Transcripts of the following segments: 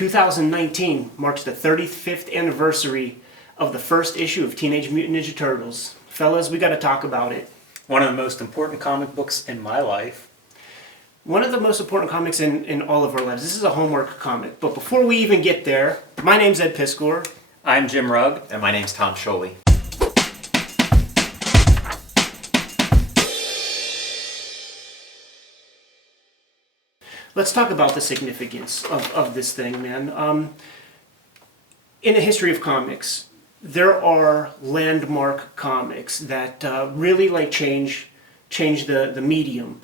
2019 marks the 35th anniversary of the first issue of Teenage Mutant Ninja Turtles. Fellas, we got to talk about it. One of the most important comic books in my life. One of the most important comics in all of our lives. This is a homework comic. But before we even get there, my name's Ed Piscor. I'm Jim Rugg. And my name's Tom Scholey. Let's talk about the significance of this thing, man. In the history of comics, there are landmark comics that really change the medium.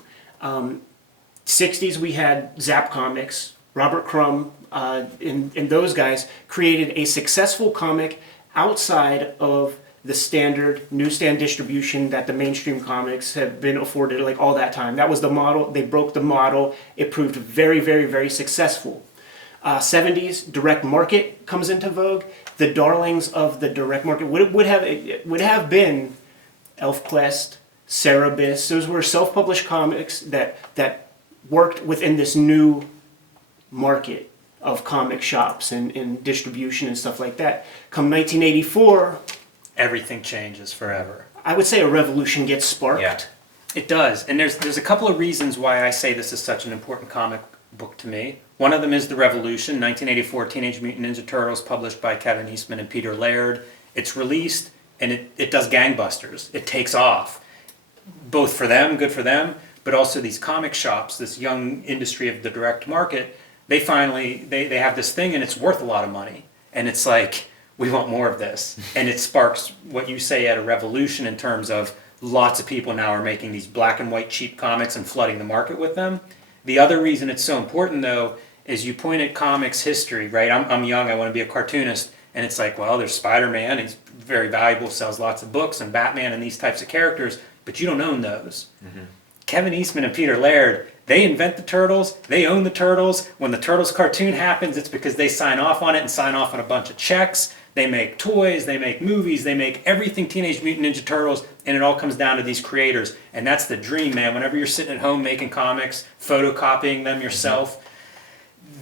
60s we had Zap Comics. Robert Crumb and those guys created a successful comic outside of the standard newsstand distribution that the mainstream comics have been afforded all that time. That was the model. They broke the model. It proved very, very, very successful. 70s, direct market comes into vogue. The darlings of the direct market would have been ElfQuest, Cerebus. Those were self-published comics that worked within this new market of comic shops and distribution and stuff like that. Come 1984... everything changes forever. I would say a revolution gets sparked. Yeah, it does. And there's a couple of reasons why I say this is such an important comic book to me. One of them is The Revolution, 1984 Teenage Mutant Ninja Turtles, published by Kevin Eastman and Peter Laird. It's released, and it does gangbusters. It takes off. Both for them, good for them, but also these comic shops, this young industry of the direct market, they have this thing, and it's worth a lot of money. And it's like, we want more of this. And it sparks what you say at a revolution in terms of lots of people now are making these black and white cheap comics and flooding the market with them. The other reason it's so important, though, is you point at comics history, right? I'm young, I want to be a cartoonist. And it's like, well, there's Spider-Man, he's very valuable, sells lots of books, and Batman and these types of characters, but you don't own those. Mm-hmm. Kevin Eastman and Peter Laird, they invent the Turtles, they own the Turtles. When the Turtles cartoon happens, it's because they sign off on it and sign off on a bunch of checks. They make toys, they make movies, they make everything Teenage Mutant Ninja Turtles, and it all comes down to these creators. And that's the dream, man. Whenever you're sitting at home making comics, photocopying them yourself,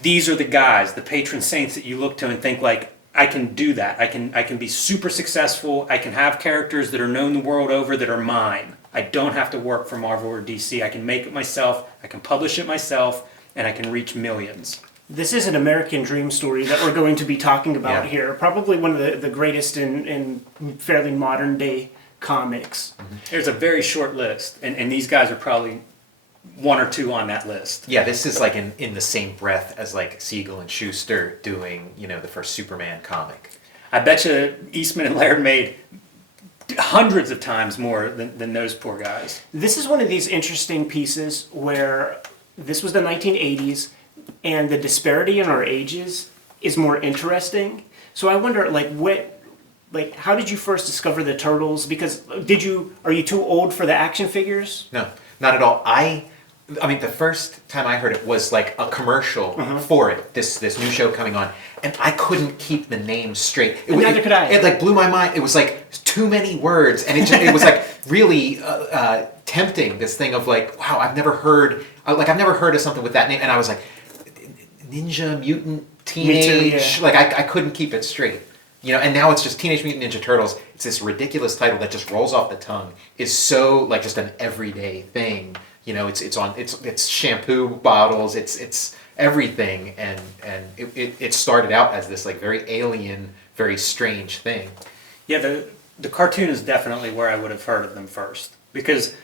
these are the guys, the patron saints that you look to and think I can do that. I can be super successful. I can have characters that are known the world over that are mine. I don't have to work for Marvel or DC. I can make it myself, I can publish it myself, and I can reach millions. This is an American dream story that we're going to be talking about here. Probably one of the greatest in fairly modern day comics. Mm-hmm. There's a very short list, and these guys are probably one or two on that list. Yeah, this is in the same breath as Siegel and Schuster doing, the first Superman comic. I bet you Eastman and Laird made hundreds of times more than those poor guys. This is one of these interesting pieces where this was the 1980s, and the disparity in our ages is more interesting. So I wonder, how did you first discover the Turtles? Because are you too old for the action figures? No, not at all. I mean, the first time I heard it was a commercial for it, this new show coming on, and I couldn't keep the name straight. Neither could I. It blew my mind. It was too many words, and it was really tempting. This thing of wow, I've never heard of something with that name, and I was like, Ninja Mutant Teenage. Me too, yeah. I couldn't keep it straight. And now it's just Teenage Mutant Ninja Turtles. It's this ridiculous title that just rolls off the tongue. Is so just an everyday thing. It's shampoo bottles. It's everything, and it started out as this very alien, very strange thing. Yeah, the cartoon is definitely where I would have heard of them first, because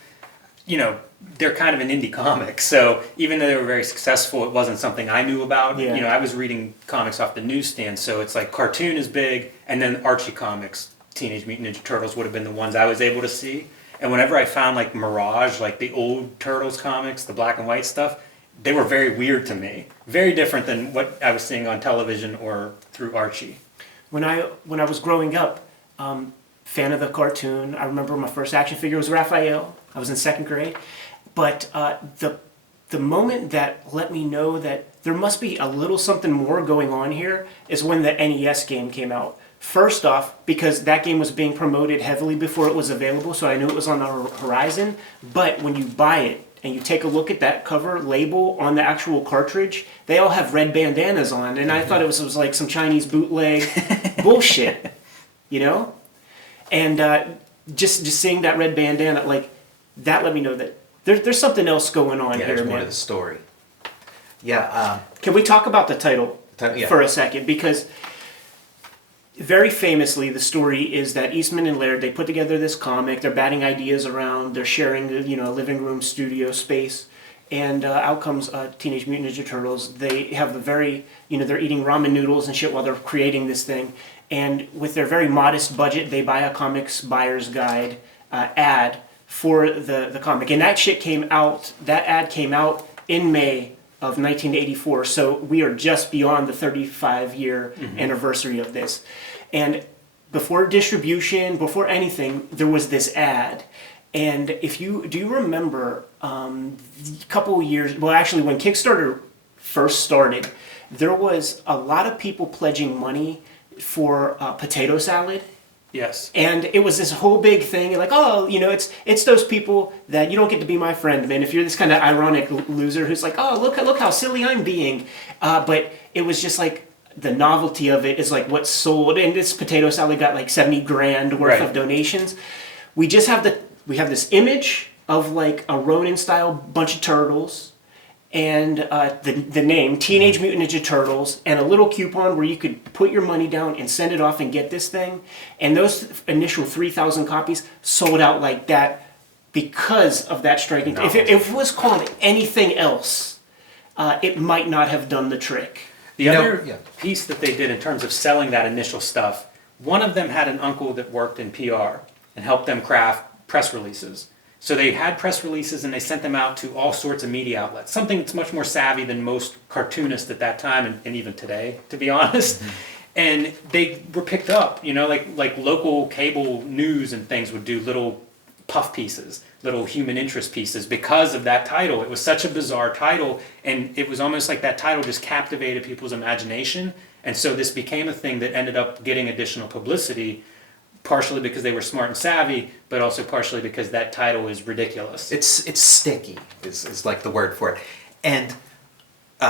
they're kind of an indie comic. So even though they were very successful, it wasn't something I knew about. Yeah. I was reading comics off the newsstand, so it's cartoon is big, and then Archie Comics, Teenage Mutant Ninja Turtles would have been the ones I was able to see. And whenever I found Mirage, the old Turtles comics, the black and white stuff, they were very weird to me. Very different than what I was seeing on television or through Archie. When I was growing up, fan of the cartoon, I remember my first action figure was Raphael. I was in second grade. But the moment that let me know that there must be a little something more going on here is when the NES game came out. First off, because that game was being promoted heavily before it was available, so I knew it was on the horizon. But when you buy it and you take a look at that cover label on the actual cartridge, they all have red bandanas on, and I thought it was like some Chinese bootleg bullshit, you know? And just seeing that red bandana, like, that let me know that there's something else going on Yeah, here, there's more man. to the story. Yeah. Can we talk about the title Yeah. for a second? Because very famously, the story is that Eastman and Laird, they put together this comic, they're batting ideas around, they're sharing, a living room studio space, and out comes Teenage Mutant Ninja Turtles. They have the very, they're eating ramen noodles and shit while they're creating this thing, and with their very modest budget, they buy a comics buyer's guide ad for the comic, and that ad came out in May of 1984, so we are just beyond the 35-year anniversary of this. And before distribution, before anything, there was this ad. And do you remember a couple of years, well actually when Kickstarter first started, there was a lot of people pledging money for potato salad. Yes. And it was this whole big thing, like, oh, it's those people that you don't get to be my friend, man. If you're this kind of ironic loser who's like, oh, look how silly I'm being. But it was just like the novelty of it is like what sold. And this potato salad got like 70 grand worth of donations. We just have this image of like a Ronin style bunch of turtles. And the name, Teenage Mutant Ninja Turtles, and a little coupon where you could put your money down and send it off and get this thing. And those initial 3,000 copies sold out like that because of that striking. If it was called anything else, it might not have done the trick. The other piece that they did in terms of selling that initial stuff, one of them had an uncle that worked in PR and helped them craft press releases. So they had press releases and they sent them out to all sorts of media outlets, something that's much more savvy than most cartoonists at that time and even today, to be honest. And they were picked up, like local cable news and things would do little puff pieces, little human interest pieces because of that title. It was such a bizarre title, and it was almost like that title just captivated people's imagination. And so this became a thing that ended up getting additional publicity, partially because they were smart and savvy, but also partially because that title is ridiculous. It's sticky is like the word for it. And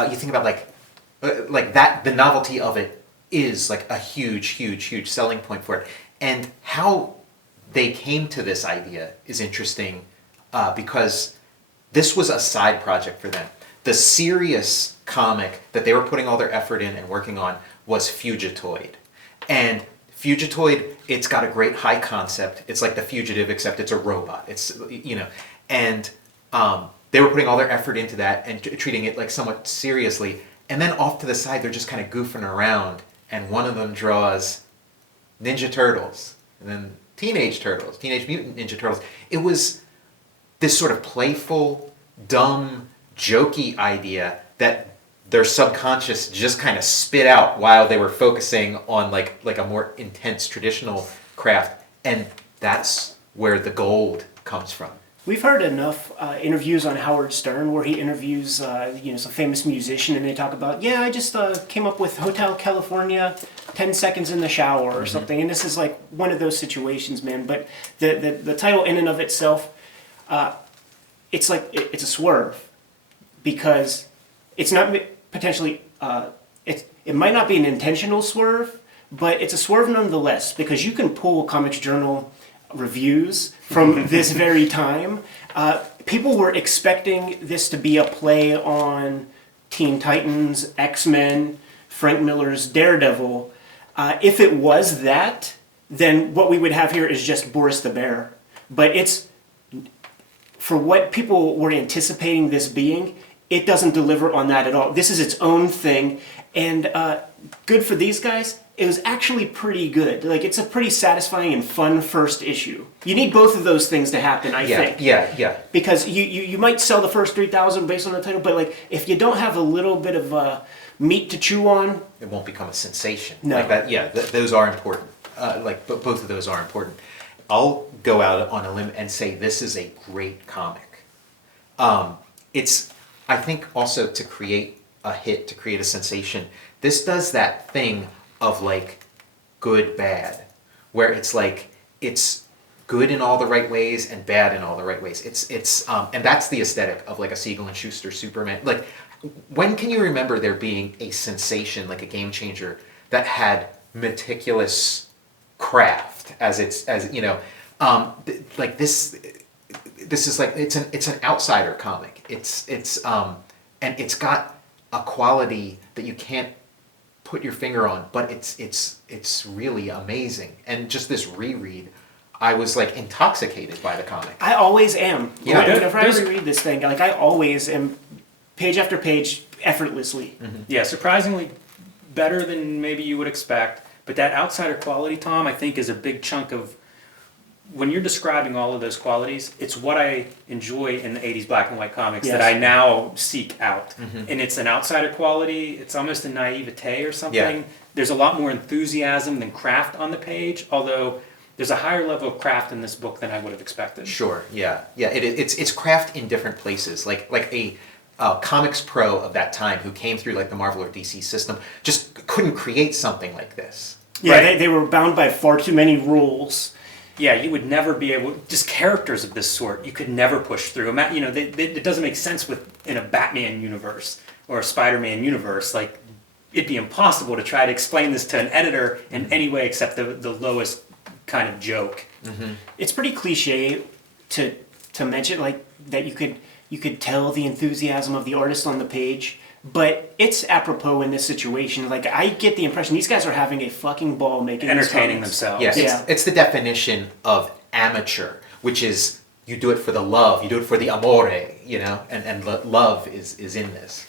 you think about like that, the novelty of it is like a huge selling point for it. And how they came to this idea is interesting because this was a side project for them. The serious comic that they were putting all their effort in and working on was Fugitoid. And Fugitoid, it's got a great high concept. It's like The Fugitive, except it's a robot. And they were putting all their effort into that and treating it like somewhat seriously. And then off to the side, they're just kind of goofing around. And one of them draws Ninja Turtles, and then Teenage Mutant Ninja Turtles. It was this sort of playful, dumb, jokey idea that their subconscious just kind of spit out while they were focusing on like a more intense traditional craft, and that's where the gold comes from. We've heard enough interviews on Howard Stern where he interviews some famous musician, and they talk about, I just came up with Hotel California, 10 seconds in the shower or something, and this is like one of those situations, man. But the title in and of itself, it's a swerve, because it's not potentially, it might not be an intentional swerve, but it's a swerve nonetheless, because you can pull Comics Journal reviews from this very time. People were expecting this to be a play on Teen Titans, X-Men, Frank Miller's Daredevil. If it was that, then what we would have here is just Boris the Bear. But it's, for what people were anticipating this being, it doesn't deliver on that at all. This is its own thing, and good for these guys. It was actually pretty good. Like, it's a pretty satisfying and fun first issue. You need both of those things to happen, I think. Yeah. Because you might sell the first 3,000 based on the title, but like if you don't have a little bit of meat to chew on, it won't become a sensation. No. Like that. Those are important. Both of those are important. I'll go out on a limb and say this is a great comic. It's, I think, also to create a hit, to create a sensation. This does that thing of like good bad, where it's like it's good in all the right ways and bad in all the right ways. And that's the aesthetic of like a Siegel and Schuster Superman. Like, when can you remember there being a sensation, like a game changer, that had meticulous craft like this is like it's an outsider comic. And it's got a quality that you can't put your finger on, but it's really amazing. And just this reread, I was like intoxicated by the comic. I always am. Yeah. Whenever I reread this thing, like I always am, page after page, effortlessly. Mm-hmm. Yeah, surprisingly better than maybe you would expect. But that outsider quality, Tom, I think is a big chunk of, when you're describing all of those qualities, it's what I enjoy in the 80s black and white comics Yes. that I now seek out. Mm-hmm. And it's an outsider quality, it's almost a naivete or something. Yeah. There's a lot more enthusiasm than craft on the page, although there's a higher level of craft in this book than I would have expected. Sure, yeah. It's craft in different places. Like a comics pro of that time who came through like the Marvel or DC system just couldn't create something like this. Yeah, Right. they were bound by far too many rules. Yeah, you would never be able, just characters of this sort, you could never push through. It doesn't make sense in a Batman universe or a Spider-Man universe. Like, it'd be impossible to try to explain this to an editor in any way except the lowest kind of joke. Mm-hmm. It's pretty cliche to mention like that you could tell the enthusiasm of the artist on the page, but it's apropos in this situation. Like, I get the impression these guys are having a fucking ball making these Entertaining comics. themselves. Yes, Yeah. it's the definition of amateur, which is you do it for the love, you do it for the amore, and love is in this.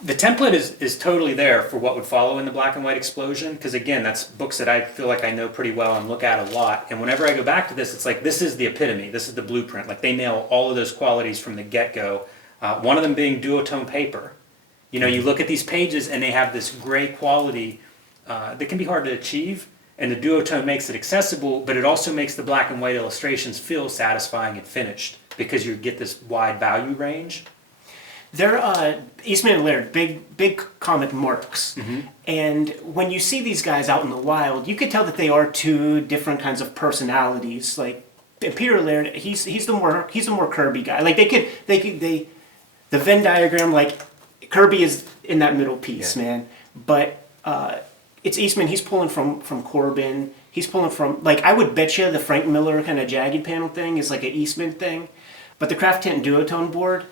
The template is totally there for what would follow in the black and white explosion, because again, that's books that I feel like I know pretty well and look at a lot. And whenever I go back to this, it's like, this is the epitome, this is the blueprint. Like, they nail all of those qualities from the get-go. One of them being duotone paper. You look at these pages and they have this gray quality that can be hard to achieve, and the duotone makes it accessible, but it also makes the black and white illustrations feel satisfying and finished because you get this wide value range. They're Eastman and Laird, big comic marks, and when you see these guys out in the wild, you could tell that they are two different kinds of personalities. Like Peter Laird, he's the more Kirby guy. Like the Venn diagram, like Kirby is in that middle piece, man. But it's Eastman. He's pulling from Corbin. He's pulling from, like, I would bet you the Frank Miller kind of jagged panel thing is like an Eastman thing, but the Craft Tent duotone board.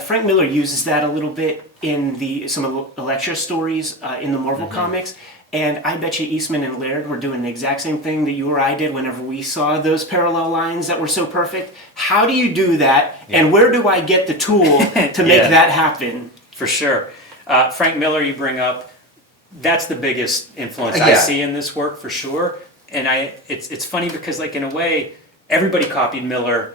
Frank Miller uses that a little bit in some of the Electra stories in the Marvel comics, and I bet you Eastman and Laird were doing the exact same thing that you or I did whenever we saw those parallel lines that were so perfect. How do you do that, and where do I get the tool to make that happen? For sure. Frank Miller, you bring up, that's the biggest influence I Yeah. see in this work, for sure. And it's funny because, like, in a way, everybody copied Miller,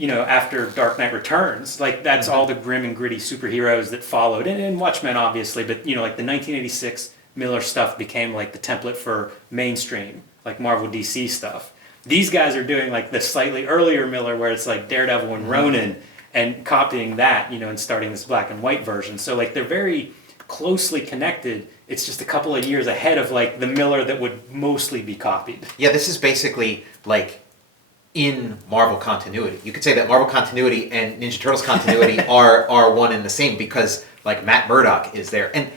after Dark Knight Returns. Like, that's all the grim and gritty superheroes that followed. And Watchmen, obviously, but, like, the 1986 Miller stuff became, like, the template for mainstream, like, Marvel DC stuff. These guys are doing, like, the slightly earlier Miller where it's, like, Daredevil and Ronin, and copying that, and starting this black and white version. So, like, they're very closely connected. It's just a couple of years ahead of, like, the Miller that would mostly be copied. Yeah, this is basically like in Marvel continuity. You could say that Marvel continuity and Ninja Turtles continuity are one and the same, because like Matt Murdock is there, and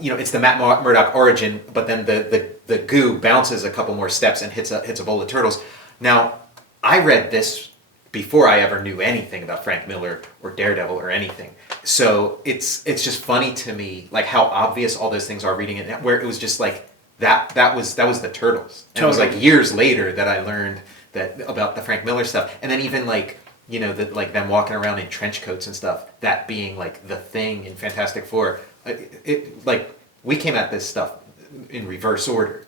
it's the Matt Murdock origin, but then the goo bounces a couple more steps and hits a bowl of turtles. Now, I read this before I ever knew anything about Frank Miller or Daredevil or anything. So it's just funny to me, like, how obvious all those things are reading it, where it was just like that was the Turtles. And it was like years later that I learned that about the Frank Miller stuff, and then even like like them walking around in trench coats and stuff, that being like the thing in Fantastic Four. Like, we came at this stuff in reverse order.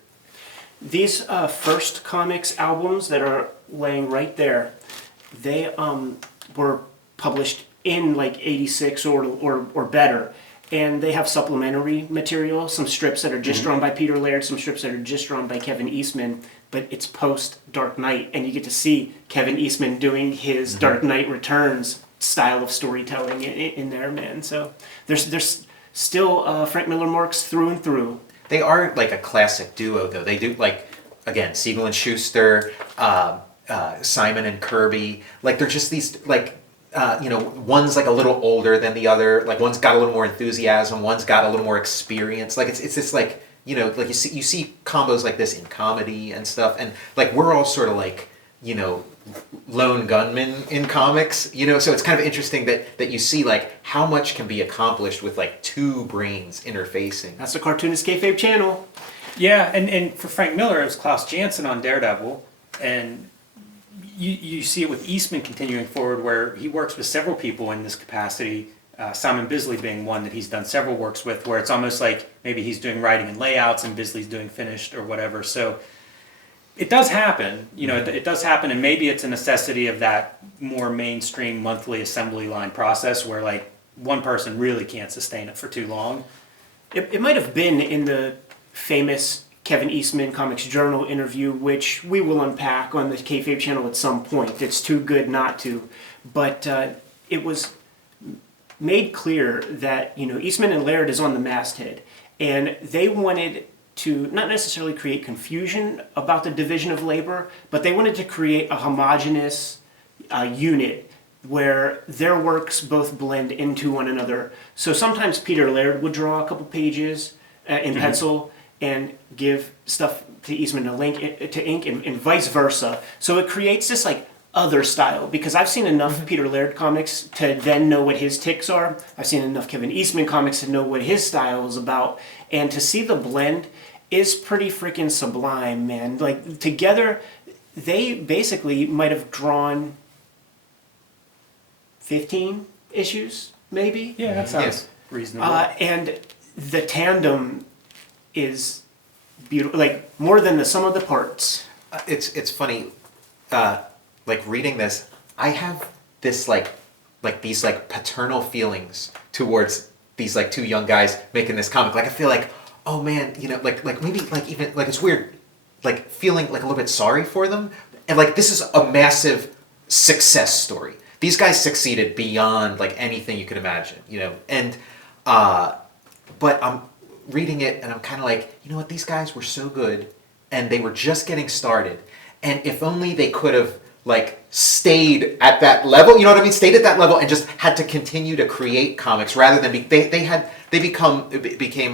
These first comics albums that are laying right there, they were published in like 86 or better, and they have supplementary material, some strips that are just drawn by Peter Laird, some strips that are just drawn by Kevin Eastman, but it's post Dark Knight, and you get to see Kevin Eastman doing his Dark Knight Returns style of storytelling in there, man. So there's still Frank Miller marks through and through. They are like a classic duo, though. They do, like, again, Siegel and Schuster, Simon and Kirby. Like they're just these like one's like a little older than the other. Like one's got a little more enthusiasm. One's got a little more experience. Like it's this like like you see combos like this in comedy and stuff. And like we're all sort of like lone gunmen in comics. So it's kind of interesting that you see like how much can be accomplished with like two brains interfacing. That's the Cartoonist Kayfabe channel. Yeah, and for Frank Miller, it was Klaus Janson on Daredevil, and you see it with Eastman continuing forward, where he works with several people in this capacity. Simon Bisley being one that he's done several works with, where it's almost like maybe he's doing writing and layouts, and Bisley's doing finished or whatever. So it does happen, it does happen, and maybe it's a necessity of that more mainstream monthly assembly line process, where like one person really can't sustain it for too long. It might have been in the famous Kevin Eastman Comics Journal interview, which we will unpack on the Kayfabe channel at some point. It's too good not to. But it was made clear that, Eastman and Laird is on the masthead. And they wanted to not necessarily create confusion about the division of labor, but they wanted to create a homogeneous unit where their works both blend into one another. So sometimes Peter Laird would draw a couple pages in pencil and give stuff to Eastman to ink and vice versa. So it creates this like other style, because I've seen enough Peter Laird comics to then know what his ticks are. I've seen enough Kevin Eastman comics to know what his style is about. And to see the blend is pretty freaking sublime, man. Like together, they basically might have drawn 15 issues, maybe? Yeah, that sounds reasonable. And the tandem is beautiful, like more than the sum of the parts. It's funny, like reading this, I have this like these like paternal feelings towards these like two young guys making this comic. Like I feel like, oh man, like maybe like even like it's weird, like feeling like a little bit sorry for them. And like this is a massive success story. These guys succeeded beyond like anything you could imagine, and but I'm reading it and I'm kind of like, what, these guys were so good and they were just getting started, and if only they could have like stayed at that level, stayed at that level and just had to continue to create comics rather than became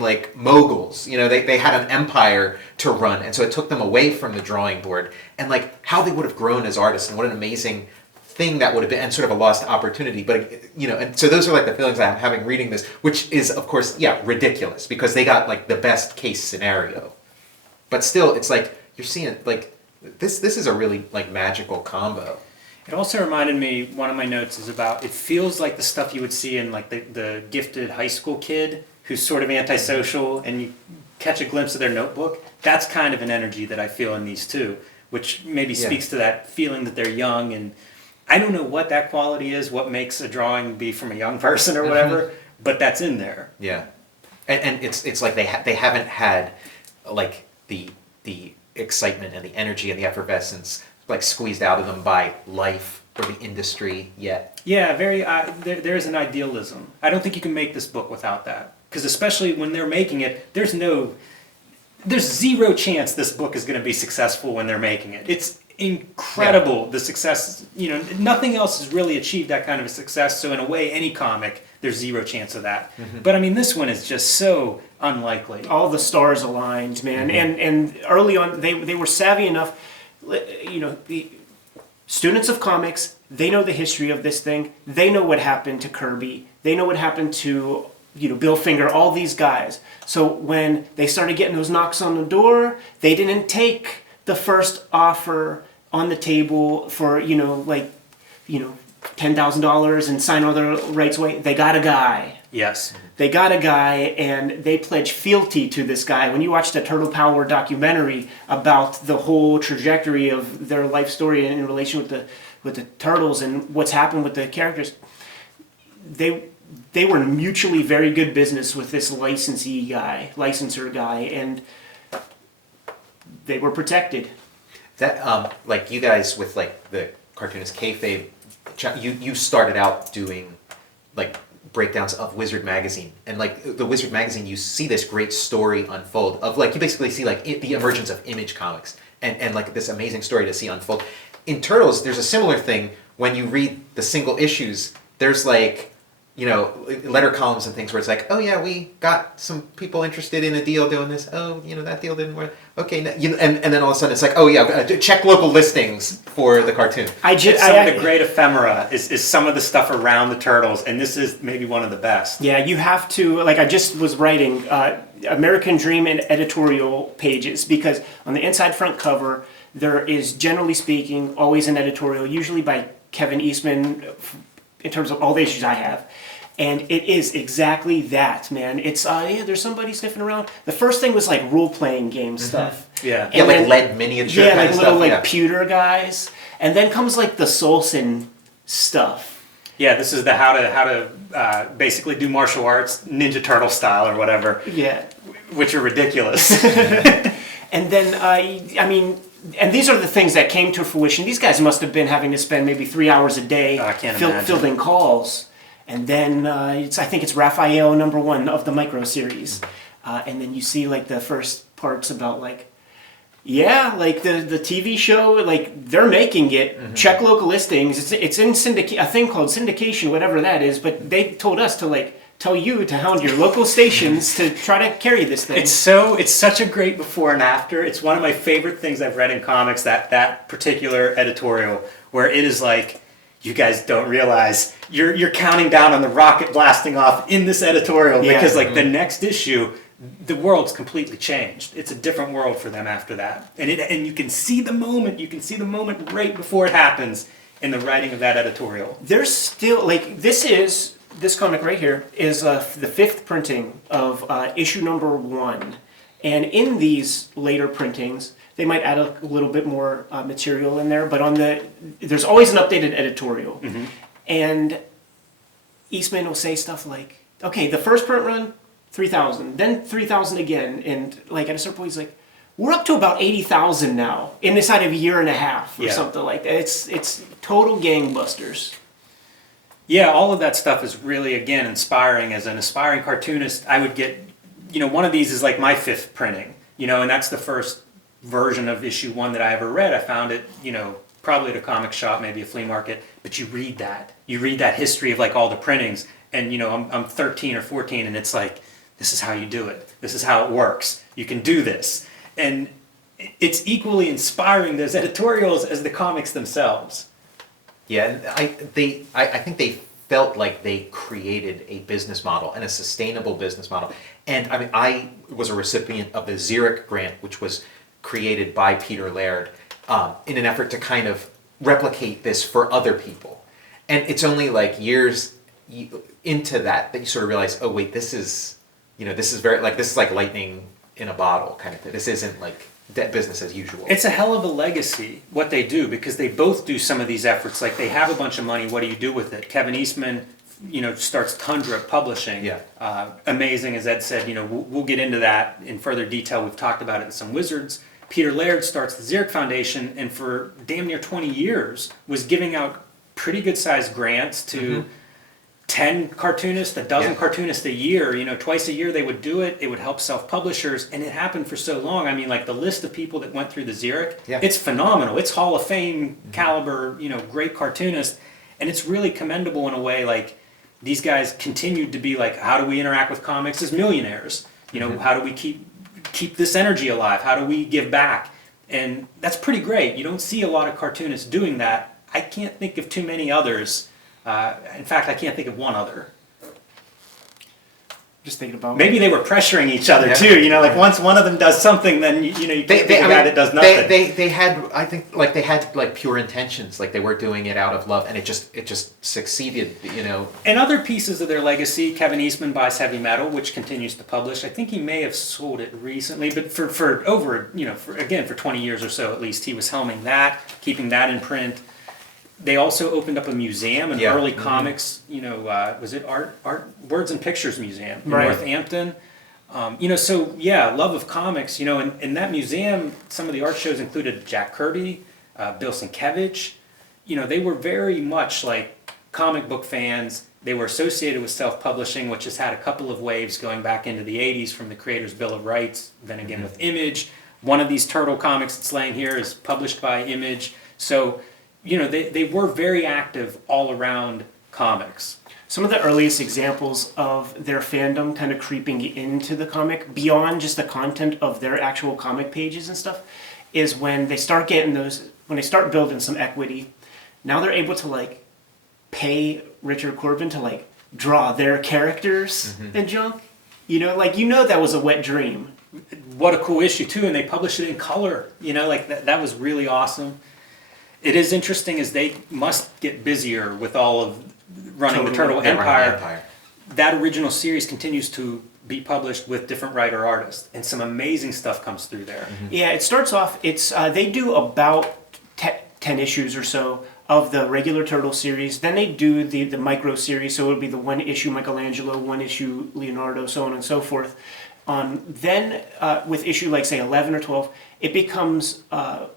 like moguls. They had an empire to run, and so it took them away from the drawing board, and like how they would have grown as artists, and what an amazing thing that would have been, and sort of a lost opportunity. But and so those are like the feelings I'm having reading this, which is of course ridiculous, because they got like the best case scenario, but still it's like you're seeing like this is a really like magical combo. It also reminded me, one of my notes is about, it feels like the stuff you would see in like the gifted high school kid who's sort of antisocial, and you catch a glimpse of their notebook. That's kind of an energy that I feel in these two, which maybe speaks to that feeling that they're young. And I don't know what that quality is, what makes a drawing be from a young person or whatever, but that's in there. Yeah, and it's like they haven't had like the excitement and the energy and the effervescence like squeezed out of them by life or the industry yet. Yeah, very. There's an idealism. I don't think you can make this book without that, because especially when they're making it, there's zero chance this book is going to be successful when they're making it. It's incredible, the success. Nothing else has really achieved that kind of a success. So in a way, any comic, there's zero chance of that. But I mean, this one is just so unlikely. All the stars aligned, man. And early on, they were savvy enough. The students of comics, they know the history of this thing. They know what happened to Kirby. They know what happened to Bill Finger, all these guys. So when they started getting those knocks on the door, they didn't take the first offer on the table for, $10,000 and sign all their rights away. They got a guy. Yes. They got a guy, and they pledged fealty to this guy. When you watch the Turtle Power documentary about the whole trajectory of their life story in relation with the turtles and what's happened with the characters, they were in mutually very good business with this licensor guy, and they were protected. That like you guys with like the Cartoonist Kayfabe, you started out doing like breakdowns of Wizard magazine, and like the Wizard magazine, you see this great story unfold of like, you basically see like the emergence of Image Comics and like this amazing story to see unfold. in Turtles, there's a similar thing when you read the single issues. There's like, letter columns and things where it's like, oh yeah, we got some people interested in a deal doing this. Oh, that deal didn't work. Okay, and then all of a sudden it's like, oh yeah, check local listings for the cartoon. Some of the great ephemera is some of the stuff around the Turtles, and this is maybe one of the best. Yeah, you have to, like I just was writing American Dream and editorial pages, because on the inside front cover, there is, generally speaking, always an editorial, usually by Kevin Eastman, in terms of all the issues I have. And it is exactly that, man. It's, there's somebody sniffing around. The first thing was like role-playing game stuff. Yeah. Yeah, like lead miniature yeah, kind like of little stuff. pewter guys. And then comes like the Solson stuff. Yeah, this is the how to basically do martial arts, Ninja Turtle style or whatever. Yeah. Which are ridiculous. And then, I mean, and these are the things that came to fruition. These guys must have been having to spend maybe 3 hours a day I can't imagine. fielding calls. And then I think it's Raphael #1 of the micro series. And then you see like the first parts about like, yeah, like the TV show, like they're making it. Mm-hmm. Check local listings. It's in a thing called syndication, whatever that is. But they told us to like tell you to hound your local stations to try to carry this thing. It's such a great before and after. It's one of my favorite things I've read in comics, that particular editorial, where it is like, you guys don't realize you're counting down on the rocket blasting off in this editorial, because like the next issue, the world's completely changed. It's a different world for them after that, and you can see the moment. You can see the moment right before it happens in the writing of that editorial. There's still like this comic right here is the 5th printing of issue #1, and in these later printings, they might add a little bit more material in there, but there's always an updated editorial. Mm-hmm. And Eastman will say stuff like, okay, the first print run, 3,000, then 3,000 again, and like at a certain point he's like, we're up to about 80,000 now, inside of a year and a half or something like that. It's total gangbusters. Yeah, all of that stuff is really, again, inspiring. As an aspiring cartoonist, I would get, one of these is like my 5th printing, and that's the first version of issue 1 that I ever read. I found it, probably at a comic shop, maybe a flea market, but you read that history of like all the printings, and I'm 13 or 14, and it's like, this is how you do it. This is how it works. You can do this. And it's equally inspiring, those editorials, as the comics themselves. Yeah, and I think they felt like they created a business model, and a sustainable business model. And I mean, I was a recipient of the Xeric grant, which was created by Peter Laird in an effort to kind of replicate this for other people. And it's only like years into that you sort of realize, oh wait, this is very like, this is like lightning in a bottle kind of thing. This isn't like business as usual. It's a hell of a legacy, what they do, because they both do some of these efforts. Like, they have a bunch of money, what do you do with it? Kevin Eastman, starts Tundra Publishing. Yeah. Amazing, as Ed said, we'll get into that in further detail. We've talked about it in some Wizards. Peter Laird starts the Xeric Foundation, and for damn near 20 years was giving out pretty good-sized grants to 10 cartoonists, a dozen cartoonists a year. Twice a year they would do it. It would help self-publishers, and it happened for so long. I mean, like, the list of people that went through the Xeric, it's phenomenal. It's Hall of Fame caliber, great cartoonists, and it's really commendable in a way. Like, these guys continued to be like, how do we interact with comics as millionaires? How do we keep this energy alive? How do we give back? And that's pretty great. You don't see a lot of cartoonists doing that. I can't think of too many others. In fact, I can't think of one other. Just thinking about maybe they were pressuring each other too. Like, once one of them does something, then you can't think of a guy that does nothing. They had, I think, like they had like pure intentions. Like, they were doing it out of love, and it just succeeded. And other pieces of their legacy, Kevin Eastman buys Heavy Metal, which continues to publish. I think he may have sold it recently, but for over for 20 years or so at least, he was helming that, keeping that in print. They also opened up a museum, an early comics, was it Art Words and Pictures Museum in Northampton? Love of comics, and in that museum, some of the art shows included Jack Kirby, Bill Sienkiewicz. They were very much like comic book fans. They were associated with self-publishing, which has had a couple of waves going back into the 80s from the Creators' Bill of Rights, then again with Image. One of these Turtle comics that's laying here is published by Image. So they were very active all around comics. Some of the earliest examples of their fandom kind of creeping into the comic, beyond just the content of their actual comic pages and stuff, is when they start getting when they start building some equity. Now they're able to like pay Richard Corbin to like draw their characters and junk. That was a wet dream. What a cool issue too, and they published it in color. That was really awesome. It is interesting as they must get busier with all of running the Turtle Empire. That original series continues to be published with different writer-artists, and some amazing stuff comes through there. Yeah, it starts off, they do about 10 issues or so of the regular Turtle series. Then they do the micro series, so it would be the one issue Michelangelo, one issue Leonardo, so on and so forth. Then with issue like say 11 or 12, it becomes an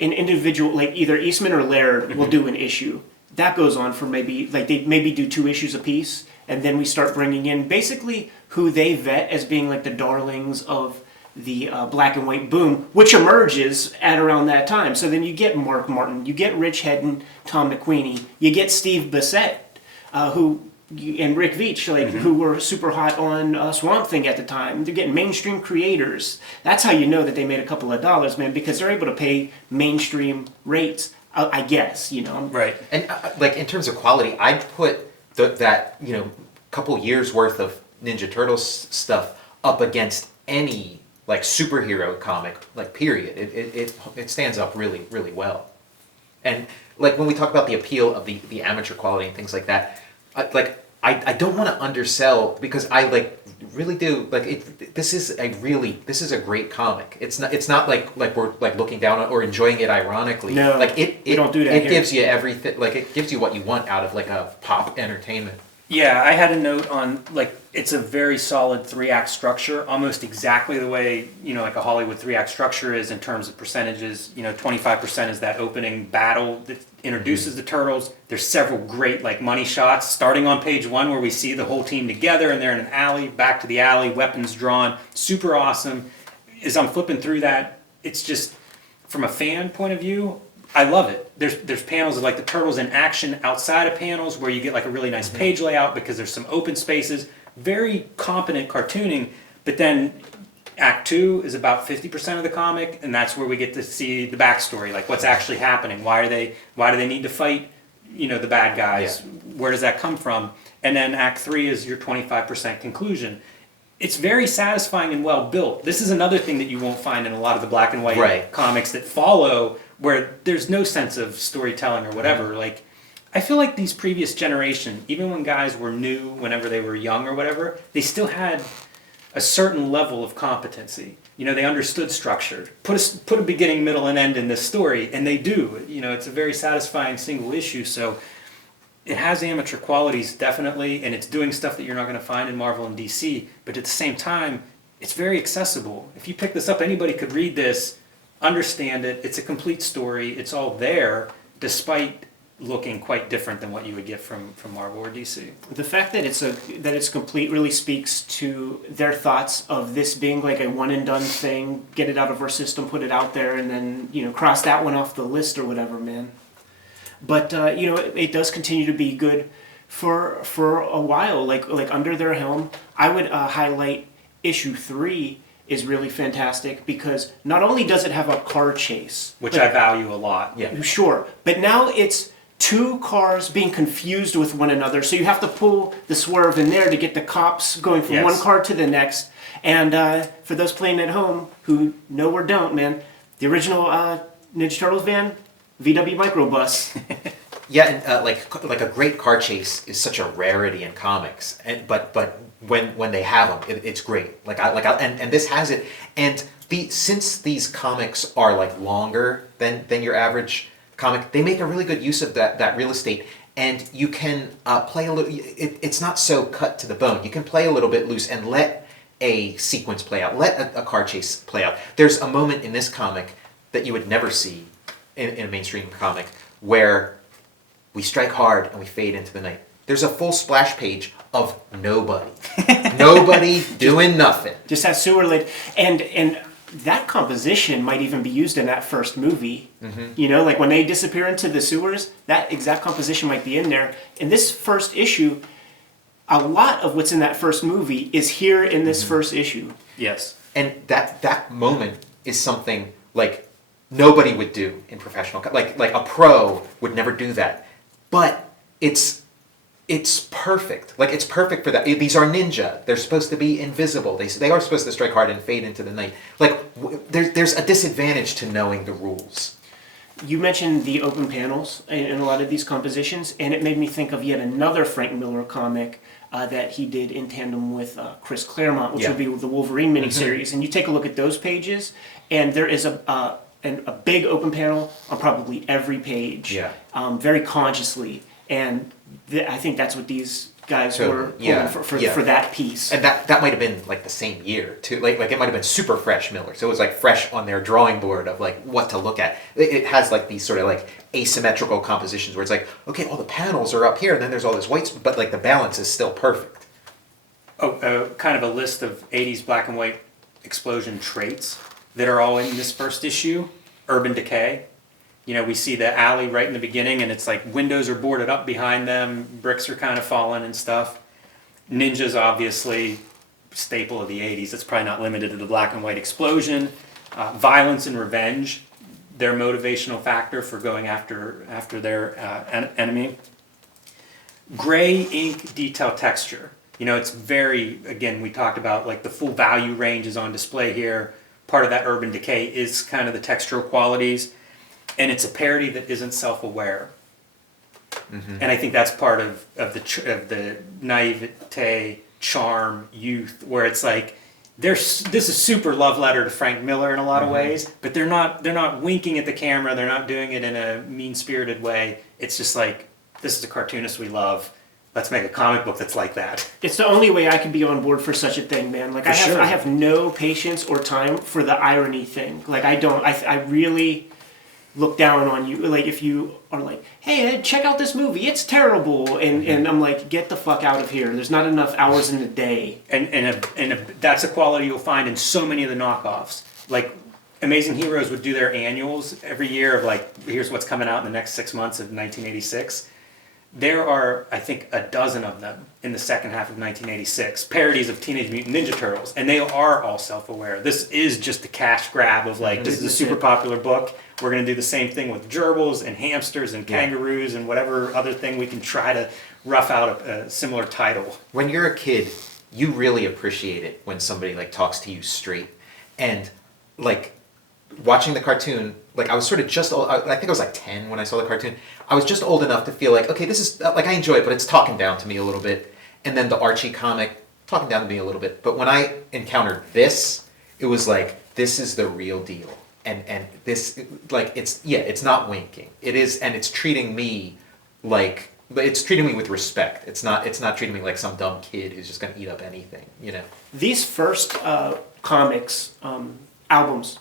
individual, like either Eastman or Laird will do an issue. That goes on for they maybe do 2 issues a piece, and then we start bringing in basically who they vet as being like the darlings of the black and white boom, which emerges at around that time. So then you get Mark Martin, you get Rich Hedden, Tom McQueenie, you get Steve Bissett, and Rick Veitch, who were super hot on Swamp Thing at the time. They're getting mainstream creators. That's how you know that they made a couple of dollars, man, because they're able to pay mainstream rates, I guess, Right. And in terms of quality, I'd put that couple years worth of Ninja Turtles stuff up against any superhero comic, period. It stands up really, really well. And when we talk about the appeal of the amateur quality and things like that, I don't want to undersell, because I really do this is a great comic. It's not like we're looking down on or enjoying it ironically. No, we don't do that It here. gives you everything. It gives you what you want out of a pop entertainment. Yeah, I had a note on it's a very solid 3-act structure, almost exactly the way a Hollywood 3-act structure is in terms of percentages. 25% is that opening battle that introduces the Turtles. There's several great money shots, starting on page 1 where we see the whole team together and they're in an alley, back to the alley, weapons drawn, super awesome. As I'm flipping through that, it's just from a fan point of view, I love it. There's panels of the Turtles in action outside of panels where you get a really nice page layout because there's some open spaces. Very competent cartooning, but then Act 2 is about 50% of the comic, and that's where we get to see the backstory, what's actually happening. Why do they need to fight the bad guys? Yeah. Where does that come from? And then Act 3 is your 25% conclusion. It's very satisfying and well built. This is another thing that you won't find in a lot of the black and white comics that follow, where there's no sense of storytelling or whatever. I feel like these previous generation, even when guys were new, whenever they were young or whatever, they still had a certain level of competency. They understood structure. Put a beginning, middle, and end in this story, and they do. It's a very satisfying single issue. So it has amateur qualities, definitely, and it's doing stuff that you're not going to find in Marvel and DC. But at the same time, it's very accessible. If you pick this up, anybody could read this, understand it. It's a complete story. It's all there, despite looking quite different than what you would get from Marvel or DC. The fact that it's complete really speaks to their thoughts of this being a one and done thing. Get it out of our system, put it out there, and then cross that one off the list or whatever, man. But it does continue to be good for a while. Like under their helm, I would highlight issue 3 is really fantastic because not only does it have a car chase, which I value a lot. Yeah, sure. But now it's 2 cars being confused with one another, so you have to pull the swerve in there to get the cops going from one car to the next. And for those playing at home who know or don't, man, the original Ninja Turtles van, VW microbus. Yeah, and like a great car chase is such a rarity in comics, but when they have them, it's great. And this has it. And since these comics are longer than your average comic, they make a really good use of that real estate, and you can play a little. It's not so cut to the bone. You can play a little bit loose and let a sequence play out, let a car chase play out. There's a moment in this comic that you would never see in a mainstream comic where we strike hard and we fade into the night. There's a full splash page of nobody. Nobody doing nothing. Just has sewer lit. And that composition might even be used in that first movie. You know, like when they disappear into the sewers, that exact composition might be in there. In this first issue, a lot of what's in that first movie is here in this first issue. Yes. And that moment is something like nobody would do in professional, like a pro would never do that. But it's perfect. Like, it's perfect for that. These are ninja. They're supposed to be invisible. They are supposed to strike hard and fade into the night. Like, there's a disadvantage to knowing the rules. You mentioned the open panels in a lot of these compositions, and it made me think of yet another Frank Miller comic that he did in tandem with Chris Claremont, which would be the Wolverine miniseries. And you take a look at those pages, and there is a big open panel on probably every page, very consciously. And I think that's what these guys were pulling for that piece. And that might have been like the same year too. Like it might have been super fresh Miller. So it was like fresh on their drawing board of like what to look at. It has like these sort of like asymmetrical compositions where it's like, okay, all the panels are up here and then there's all this white, but like the balance is still perfect. Kind of a list of 80s black and white explosion traits that are all in this first issue. Urban decay. You know, we see the alley right in the beginning, and it's like windows are boarded up behind them, bricks are kind of falling and stuff. Ninjas, obviously, staple of the 80s. It's probably not limited to the black and white explosion. Violence and revenge, their motivational factor for going after their enemy. Gray ink detail texture. You know, it's very, again, we talked about like the full value range is on display here. Part of that urban decay is kind of the textural qualities. And it's a parody that isn't self-aware, and I think that's part of the naivete, charm, youth, where it's like this is super love letter to Frank Miller in a lot of ways, but they're not winking at the camera, they're not doing it in a mean-spirited way. It's just like, this is a cartoonist we love. Let's make a comic book that's like that. It's the only way I could be on board for such a thing, man. Like I have no patience or time for the irony thing. Like I really look down on you, like if you are like, hey Ed, check out this movie, it's terrible, and I'm like, get the fuck out of here, there's not enough hours in the day. And that's a quality you'll find in so many of the knockoffs. Like Amazing Heroes would do their annuals every year of like, here's what's coming out in the next 6 months of 1986. There are, I think, a dozen of them in the second half of 1986, parodies of Teenage Mutant Ninja Turtles, and they are all self-aware. This is just a cash grab of like, this is a super popular book. We're going to do the same thing with gerbils and hamsters and kangaroos and whatever other thing we can try to rough out a similar title. When you're a kid, you really appreciate it when somebody like talks to you straight. And like watching the cartoon, like I was sort of just old, I think I was like 10 when I saw the cartoon. I was just old enough to feel like, okay, this is like I enjoy it, but it's talking down to me a little bit. And then the Archie comic talking down to me a little bit. But when I encountered this, it was like, this is the real deal. And this, like, it's not winking. It is, and it's treating me like, it's treating me with respect. It's not treating me like some dumb kid who's just going to eat up anything, you know? These first comics, albums,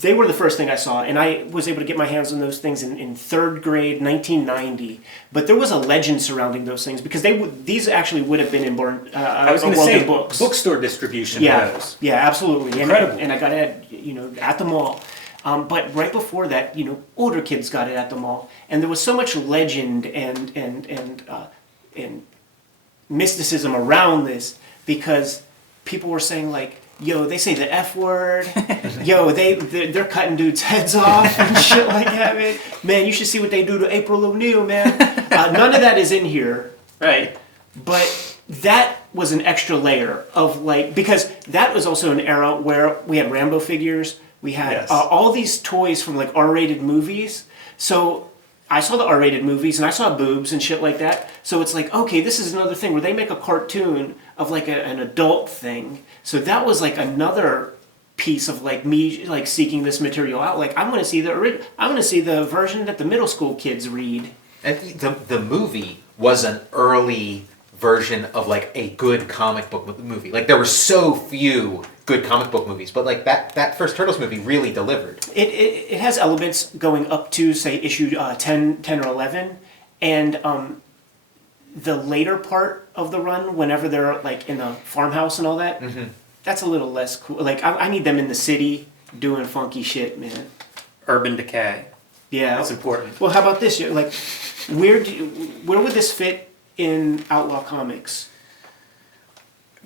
they were the first thing I saw, and I was able to get my hands on those things in third grade, 1990. But there was a legend surrounding those things because these actually would have been in I was going to say books. Bookstore distribution. Yeah, of those. Yeah, absolutely. Incredible. And I got it, at the mall. But right before that, older kids got it at the mall, and there was so much legend and mysticism around this because people were saying like, yo, they say the F word. Yo, they're cutting dudes' heads off and shit like that, man. Man, you should see what they do to April O'Neil, man. None of that is in here. Right. But that was an extra layer of like, because that was also an era where we had Rambo figures. We had all these toys from like R-rated movies. So I saw the R-rated movies and I saw boobs and shit like that. So it's like, okay, this is another thing where they make a cartoon of like an adult thing. So that was like another piece of like me like seeking this material out. Like I want to see the version that the middle school kids read. And the movie was an early version of like a good comic book movie. Like there were so few good comic book movies, but like that first Turtles movie really delivered. It has elements going up to say issue 10 or 11, and the later part of the run, whenever they're like in the farmhouse and all that, that's a little less cool. Like I need them in the city doing funky shit, man. Urban decay. Yeah, That's important. Well, how about this? Like, where would this fit in Outlaw Comics?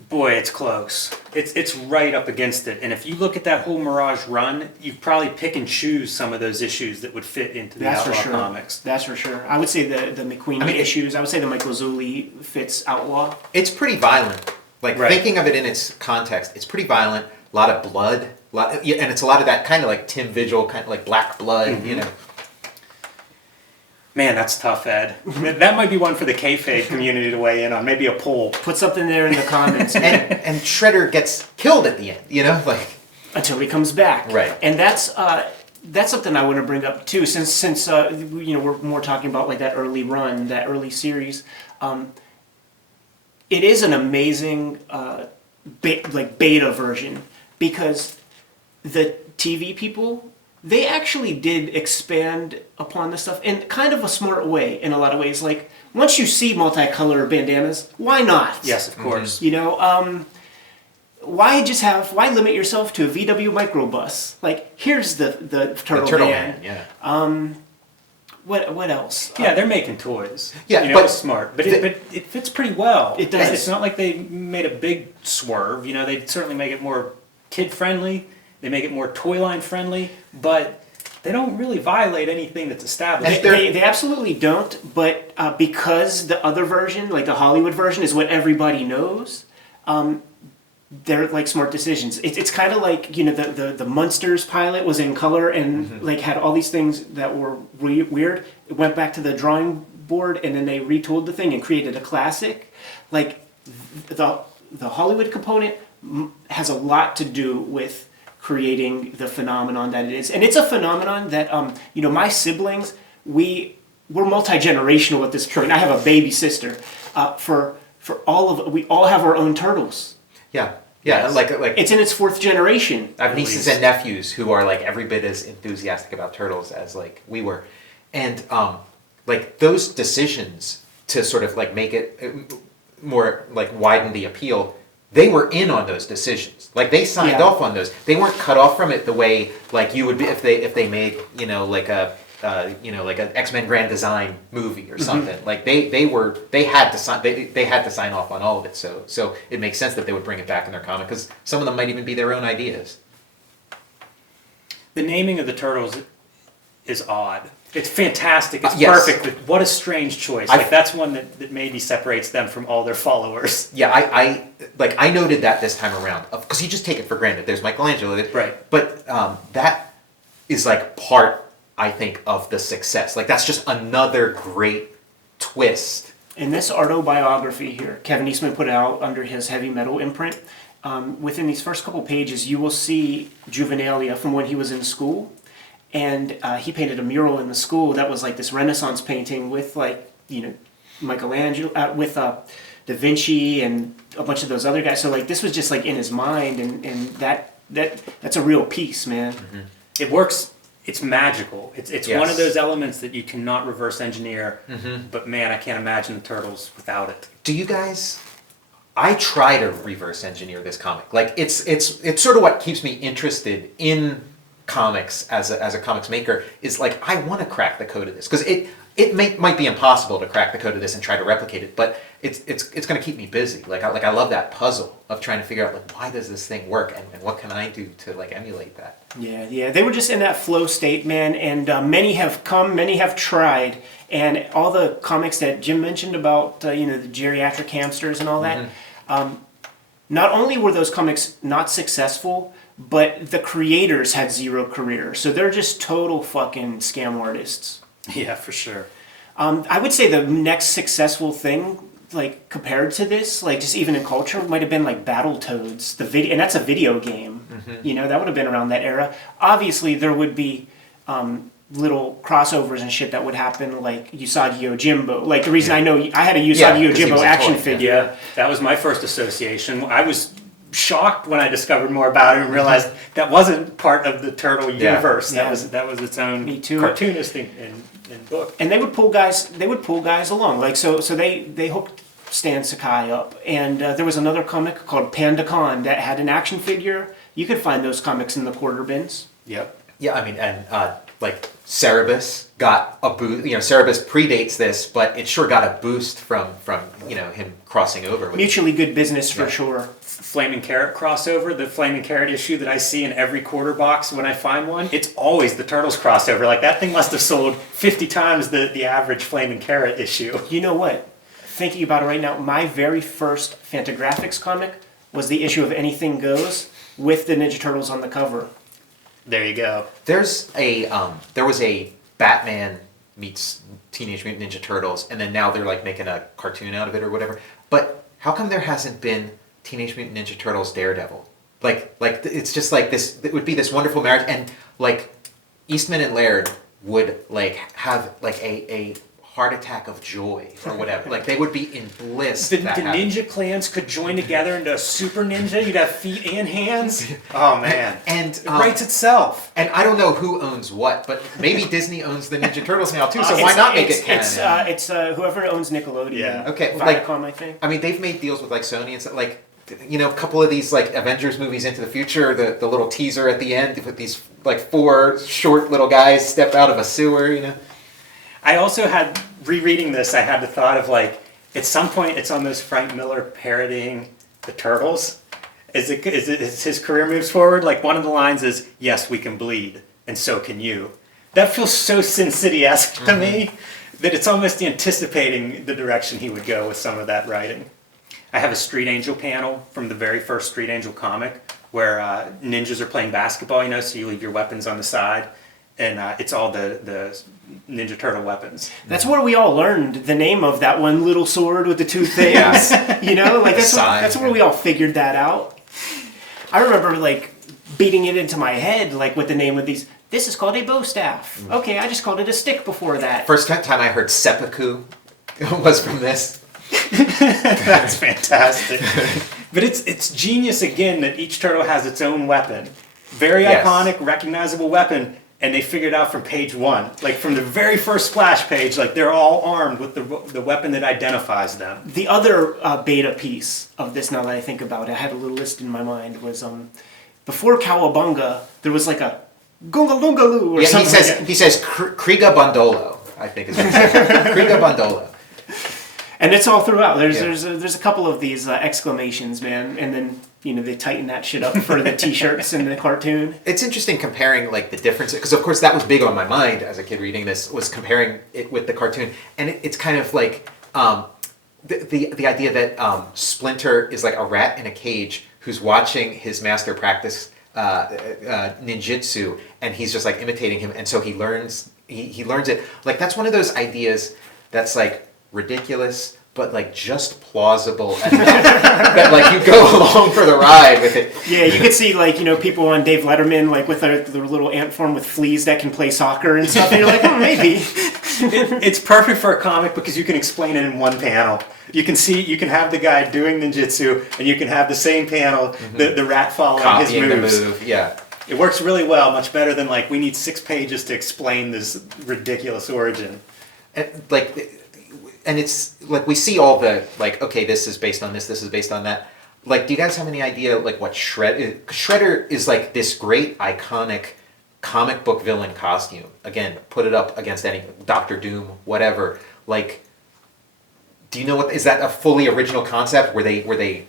Boy, it's close. It's right up against it. And if you look at that whole Mirage run, you probably pick and choose some of those issues that would fit into the That's for Outlaw sure. comics. That's for sure. I would say the McQueen issues. I would say the Michael Zulli fits Outlaw. It's pretty violent. Like Right. thinking of it in its context, it's pretty violent. A lot of blood, and it's a lot of that kind of like Tim Vigil, kind of like black blood. You know. Man, that's tough, Ed. That might be one for the Kayfabe community to weigh in on. Maybe a poll. Put something there in the comments And Shredder gets killed at the end. You know, like until he comes back. Right. And that's something I want to bring up too, since we're more talking about like that early run, that early series. It is an amazing beta version because the TV people, they actually did expand upon this stuff in kind of a smart way in a lot of ways. Like once you see multicolor bandanas, why not? Yes, of course. You know, why limit yourself to a VW microbus? Like here's the turtle man. Yeah. What else? Yeah, they're making toys. Yeah, you know, but it's smart, but it fits pretty well. It does. It's not like they made a big swerve. You know, they certainly make it more kid friendly. They make it more toy line friendly, but they don't really violate anything that's established. They absolutely don't, but because the other version, like the Hollywood version, is what everybody knows, they're like smart decisions. It's kind of like, you know, the Munsters pilot was in color and like had all these things that were weird. It went back to the drawing board and then they retooled the thing and created a classic. Like the Hollywood component has a lot to do with creating the phenomenon that it is. And it's a phenomenon that, you know, my siblings, we're multi-generational at this point. I have a baby sister. We all have our own turtles. Yeah. Yes. Like It's in its fourth generation. I have nieces and nephews who are like every bit as enthusiastic about turtles as like we were, and like those decisions to sort of like make it more like widen the appeal. They were in on those decisions. Like they signed off on those. They weren't cut off from it the way like you would be if they made like an X-Men Grand Design movie or something. Like they had to sign off on all of it. So it makes sense that they would bring it back in their comic because some of them might even be their own ideas. The naming of the turtles is odd. It's fantastic. It's Yes. perfect. But what a strange choice. Like that's one that maybe separates them from all their followers. Yeah, I noted that this time around because you just take it for granted. There's Michelangelo, Right? But that is like part, I think, of the success. Like that's just another great twist. In this autobiography here, Kevin Eastman put out under his heavy metal imprint. Within these first couple pages, you will see Juvenilia from when he was in school. And he painted a mural in the school that was like this Renaissance painting with like, you know, Michelangelo, with Da Vinci and a bunch of those other guys. So like this was just like in his mind and that's a real piece, man. Mm-hmm. It works. It's magical. It's Yes. one of those elements that you cannot reverse engineer. But man, I can't imagine the turtles without it. Do you guys? I try to reverse engineer this comic. Like it's sort of what keeps me interested in comics as a comics maker is like I want to crack the code of this because it might be impossible to crack the code of this and try to replicate it, but it's going to keep me busy. Like I love that puzzle of trying to figure out like why does this thing work and what can I do to like emulate that. Yeah, they were just in that flow state, man, and many have come, many have tried, and all the comics that Jim mentioned about, the geriatric hamsters and all that, not only were those comics not successful, but the creators had zero career, so they're just total fucking scam artists. Yeah, for sure. I would say the next successful thing, like compared to this, like just even in culture, might have been like Battletoads, the video, and that's a video game. You know, that would have been around that era. Obviously, there would be little crossovers and shit that would happen, like Usagi Yojimbo. Like the reason I know I had a Usagi 'cause he Yojimbo was a action toy. figure. Yeah, that was my first association. I was shocked when I discovered more about it and realized that wasn't part of the turtle universe. Yeah. That was its own Me too. cartoonist in book. And they would pull guys along. Like so they hooked Stan Sakai up. And there was another comic called Panda Con that had an action figure. You could find those comics in the quarter bins. Yep. Yeah, I mean, and like Cerebus got a boost. You know, Cerebus predates this, but it sure got a boost from him crossing over. With Mutually good business for sure. Flaming Carrot crossover, the Flaming Carrot issue that I see in every quarter box when I find one, it's always the Turtles crossover. Like, that thing must have sold 50 times the average Flaming Carrot issue. You know what? Thinking about it right now, my very first Fantagraphics comic was the issue of Anything Goes with the Ninja Turtles on the cover. There you go. there was a Batman meets Teenage Mutant Ninja Turtles, and then now they're like making a cartoon out of it or whatever. But how come there hasn't been Teenage Mutant Ninja Turtles Daredevil? Like it's just like this. It would be this wonderful marriage, and like Eastman and Laird would like have like a heart attack of joy or whatever. Like they would be in bliss. The that happened. ninja clans could join together into a super ninja. You'd have feet and hands. Oh man! And it writes itself. And I don't know who owns what, but maybe Disney owns the Ninja Turtles now too. So why not make it canon? It's whoever owns Nickelodeon. Yeah. Okay, Viacom, I think. I mean, they've made deals with like Sony and stuff. Like, you know, a couple of these like Avengers movies into the future. The little teaser at the end with these like 4 short little guys step out of a sewer. You know. I also had, rereading this, I had the thought of like, at some point it's almost Frank Miller parodying the Turtles. As his career moves forward, like one of the lines is, "Yes, we can bleed, and so can you." That feels so Sin City-esque to me that it's almost anticipating the direction he would go with some of that writing. I have a Street Angel panel from the very first Street Angel comic where ninjas are playing basketball, you know, so you leave your weapons on the side. And it's all the Ninja Turtle weapons. That's where we all learned the name of that one little sword with the 2 things. You know, like that's where we all figured that out. I remember like beating it into my head, like with the name of these. This is called a bow staff. Okay, I just called it a stick before that. First time I heard seppuku was from this. That's fantastic. But it's genius again that each turtle has its own weapon. Very iconic, recognizable weapon. And they figured out from page 1, like from the very first splash page, like they're all armed with the weapon that identifies them. The other beta piece of this, now that I think about it, I had a little list in my mind, was before Cowabunga, there was like a Gungalungaloo or something. He says Kriga Bandolo, I think is what he says. Kriga Bandolo. And it's all throughout. There's a couple of these exclamations, man, and then they tighten that shit up for the T-shirts and the cartoon. It's interesting comparing like the differences, because of course that was big on my mind as a kid reading this, was comparing it with the cartoon, and it's kind of like the idea that Splinter is like a rat in a cage who's watching his master practice ninjutsu, and he's just like imitating him, and so he learns it. Like that's one of those ideas that's like ridiculous, but like just plausible enough that like you go along for the ride with it. Yeah, you could see like people on Dave Letterman like with their little ant form with fleas that can play soccer and stuff. And you're like, oh, maybe. It's perfect for a comic because you can explain it in one panel. You can have the guy doing ninjutsu, and you can have the same panel, the rat following Copying his moves. the move, yeah. It works really well, much better than like we need 6 pages to explain this ridiculous origin. And it's like we see all the like, okay, this is based on this is based on that. Like, do you guys have any idea like what Shredder is? Like this great iconic comic book villain costume. Again, put it up against any Doctor Doom, whatever. Like, do you know what is that a fully original concept? Were they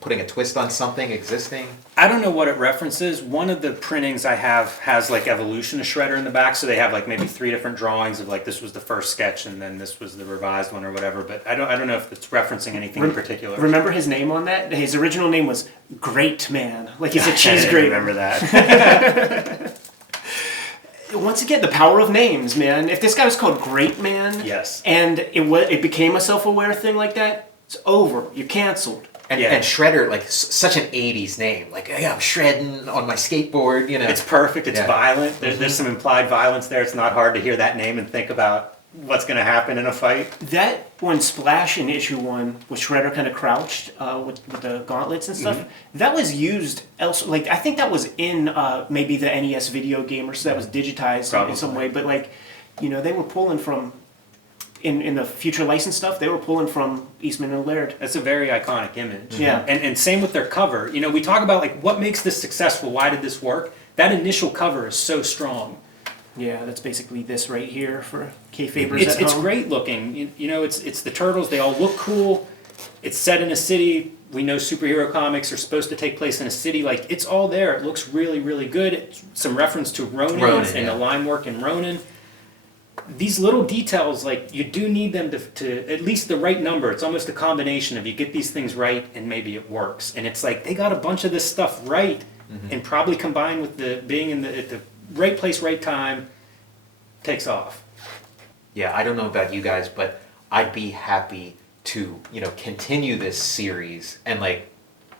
putting a twist on something existing? I don't know what it references. One of the printings I have has like evolution of Shredder in the back, so they have like maybe 3 different drawings of like this was the first sketch and then this was the revised one or whatever. But I don't know if it's referencing anything in particular. Remember his name on that? His original name was Great Man, like he's a cheese grater. Remember that? Once again, the power of names, man. If this guy was called Great Man, yes, and it became a self-aware thing like that, it's over. You're canceled. And Shredder, like such an 80s name. Like, hey, I'm shredding on my skateboard, It's perfect. It's violent. There's some implied violence there. It's not hard to hear that name and think about what's going to happen in a fight. That one splash in issue 1 with Shredder kind of crouched with the gauntlets and stuff, that was used elsewhere. Like, I think that was in maybe the NES video game, or so that was digitized in some way. But, like, they were pulling from in the future license stuff, they were pulling from Eastman and Laird. That's a very iconic image. Yeah. And same with their cover. You know, we talk about like what makes this successful, why did this work? That initial cover is so strong. Yeah, that's basically this right here for Kayfabers at home. It's great looking. You know, it's the turtles, they all look cool. It's set in a city. We know superhero comics are supposed to take place in a city. Like, it's all there. It looks really, really good. It's some reference to Ronin and the line work in Ronin. These little details, like, you do need them to at least the right number. It's almost a combination of you get these things right and maybe it works. And it's like they got a bunch of this stuff right, and probably combined with the being at the right place, right time, takes off. Yeah, I don't know about you guys, but I'd be happy to, continue this series and like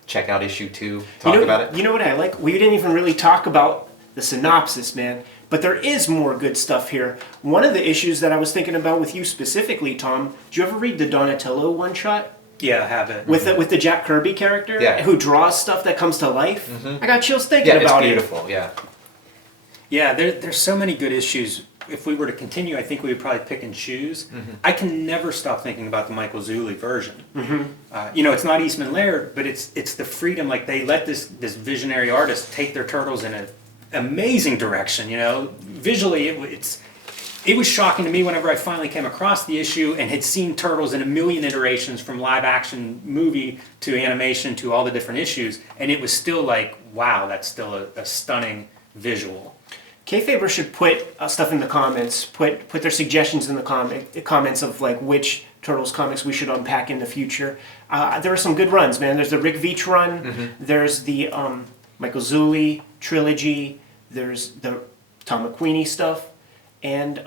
check out issue 2, talk about it. You know what I like? We didn't even really talk about the synopsis, man. But there is more good stuff here. One of the issues that I was thinking about with you specifically, Tom, did you ever read the Donatello one-shot? Yeah, I have it. With the Jack Kirby character? Yeah. Who draws stuff that comes to life? I got chills thinking about it. Yeah, it's beautiful, yeah. Yeah, there's so many good issues. If we were to continue, I think we would probably pick and choose. I can never stop thinking about the Michael Zulli version. It's not Eastman Laird, but it's the freedom. Like, they let this visionary artist take their turtles in an amazing direction. Visually, it was shocking to me whenever I finally came across the issue and had seen turtles in a million iterations, from live action movie to animation to all the different issues, and it was still like, wow, that's still a stunning visual. Kayfaber should put stuff in the comments, put their suggestions in the comments of like which Turtles comics we should unpack in the future. There are some good runs, man. There's the Rick Veitch run. There's the Michael Zulli trilogy. There's the Tom McQueenie stuff, and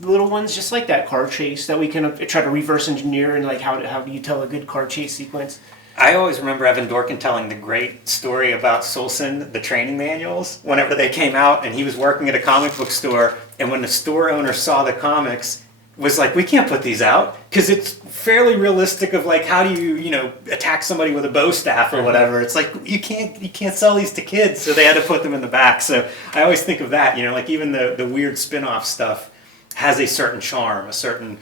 little ones just like that car chase that we can try to reverse engineer, and like how do you tell a good car chase sequence. I always remember Evan Dorkin telling the great story about Soulson, the training manuals, whenever they came out, and he was working at a comic book store, and when the store owner saw the comics, was like, we can't put these out, because it's fairly realistic of like, how do you, attack somebody with a bow staff or whatever. It's like, you can't sell these to kids, so they had to put them in the back. So I always think of that, like even the weird spin-off stuff has a certain charm, a certain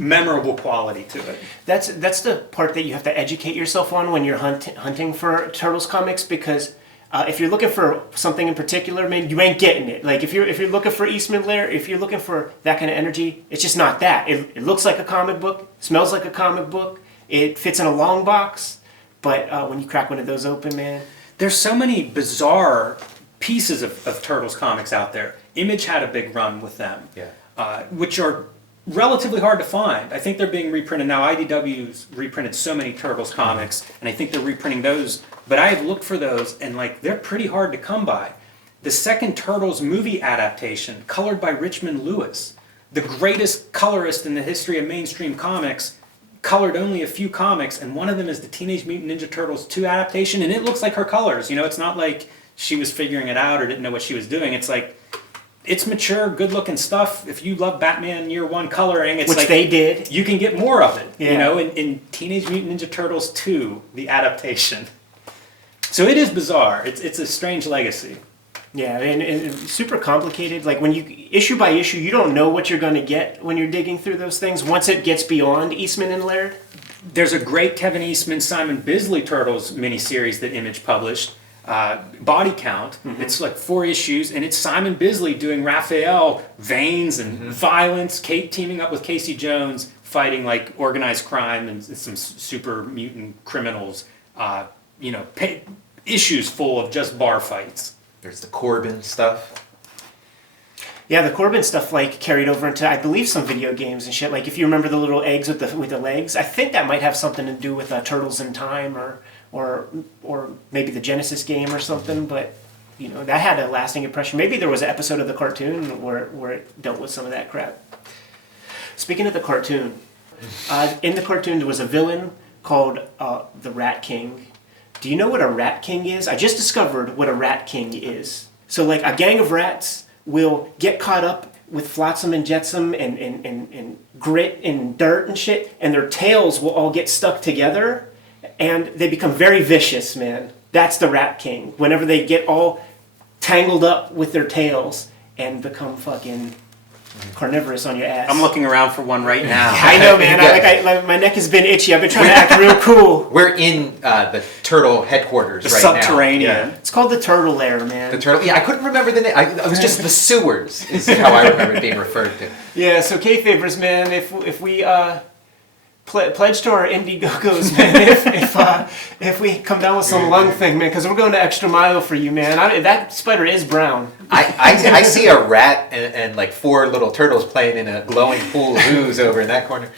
memorable quality to it. That's the part that you have to educate yourself on when you're hunting for Turtles comics, because if you're looking for something in particular, man, you ain't getting it. Like if you're looking for Eastman Laird, if you're looking for that kind of energy, it's just not that. It looks like a comic book, smells like a comic book, it fits in a long box, but when you crack one of those open, man. There's so many bizarre pieces of Turtles comics out there. Image had a big run with them, which are relatively hard to find. I think they're being reprinted now. IDW's reprinted so many Turtles comics, and I think they're reprinting those. But I have looked for those, and like they're pretty hard to come by. The second Turtles movie adaptation, colored by Richmond Lewis, the greatest colorist in the history of mainstream comics, colored only a few comics, and one of them is the Teenage Mutant Ninja Turtles 2 adaptation, and it looks like her colors. It's not like she was figuring it out or didn't know what she was doing. It's like, it's mature, good-looking stuff. If you love Batman Year One coloring, it's which like they did. You can get more of it. Yeah. In Teenage Mutant Ninja Turtles 2, the adaptation. So it is bizarre. It's a strange legacy. Yeah, and super complicated. Like when you issue by issue, you don't know what you're going to get when you're digging through those things. Once it gets beyond Eastman and Laird, there's a great Kevin Eastman, Simon Bisley Turtles miniseries that Image published. Body Count. It's like 4 issues, and it's Simon Bisley doing Raphael, veins and violence, Kate teaming up with Casey Jones, fighting like organized crime and some super mutant criminals. Issues full of just bar fights. There's the Corbin stuff. Yeah, the Corbin stuff like carried over into, I believe, some video games and shit. Like if you remember the little eggs with the legs, I think that might have something to do with Turtles in Time or maybe the Genesis game or something. But that had a lasting impression. Maybe there was an episode of the cartoon where it dealt with some of that crap. Speaking of the cartoon, in the cartoon there was a villain called the Rat King. Do you know what a Rat King is? I just discovered what a Rat King is. So like a gang of rats will get caught up with flotsam and jetsam and grit and dirt and shit, and their tails will all get stuck together, and they become very vicious, man. That's the Rat King. Whenever they get all tangled up with their tails and become fucking carnivorous on your ass. I'm looking around for one right now. I know, man. Yeah. My neck has been itchy. I've been trying to act real cool. We're in the turtle headquarters The right subterranean. now. Yeah. It's called the turtle lair, man. The turtle. Yeah, I couldn't remember the name. It was just the sewers is how I remember it being referred to. Yeah, so Kayfabers, man, if we pledge to our Indiegogos, man, if we come down with some lung thing, man, because we're going to extra mile for you, man. That spider is brown. I see a rat and like 4 little turtles playing in a glowing pool of ooze over in that corner.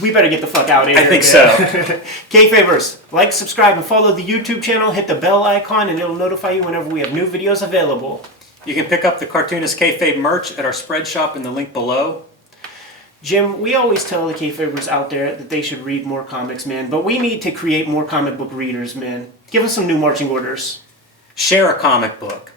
We better get the fuck out of here. I think man. Kayfabers, like, subscribe, and follow the YouTube channel. Hit the bell icon, and it'll notify you whenever we have new videos available. You can pick up the Cartoonist Kayfabe merch at our spread shop in the link below. Jim, we always tell the Kayfabers out there that they should read more comics, man. But we need to create more comic book readers, man. Give us some new marching orders. Share a comic book.